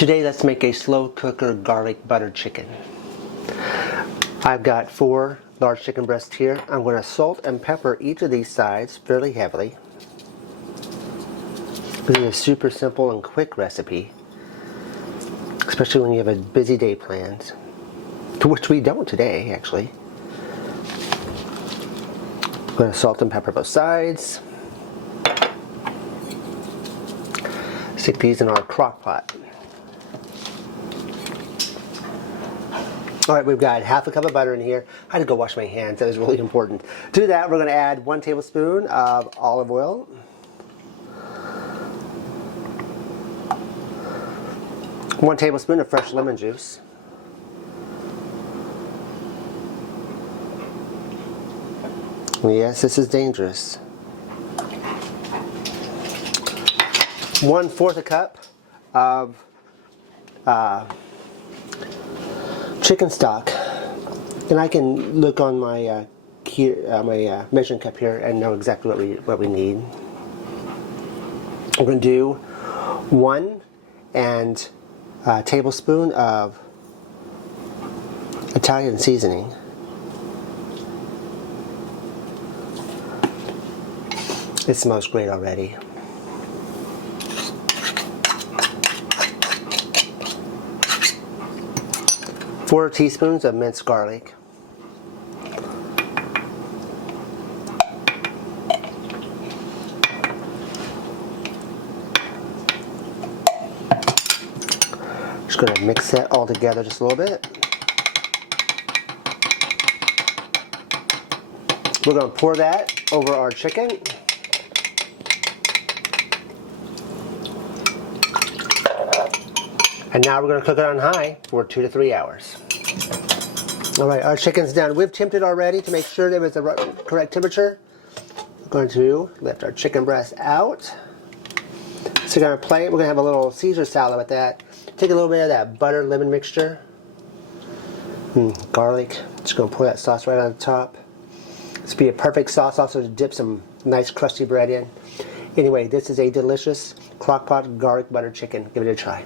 Today let's make a slow cooker garlic butter chicken. I've got 4 large chicken breasts here. I'm going to salt and pepper each of these sides fairly heavily. This is a super simple and quick recipe, especially when you have a busy day planned, to which we don't today actually. I'm going to salt and pepper both sides. Stick these in our crock pot. Alright, we've got half a cup of butter in here. I had to go wash my hands, that was really important. To that, we're going to add 1 tablespoon of olive oil. One tablespoon of fresh lemon juice. Yes, this is dangerous. 1/4 a cup of chicken stock, and I can look on my measuring cup here and know exactly what we need. We're going to do 1 tablespoon of Italian seasoning. It smells great already. 4 teaspoons of minced garlic. Just going to mix that all together just a little bit. We're going to pour that over our chicken. And now we're going to cook it on high for 2 to 3 hours. Alright, our chicken's done. We've temped it already to make sure there was the correct temperature. We're going to lift our chicken breast out. So we're going to plate. We're going to have a little Caesar salad with that. Take a little bit of that butter lemon mixture. Garlic. Just going to pour that sauce right on the top. This would be a perfect sauce also to dip some nice crusty bread in. Anyway, this is a delicious Crockpot garlic butter chicken. Give it a try.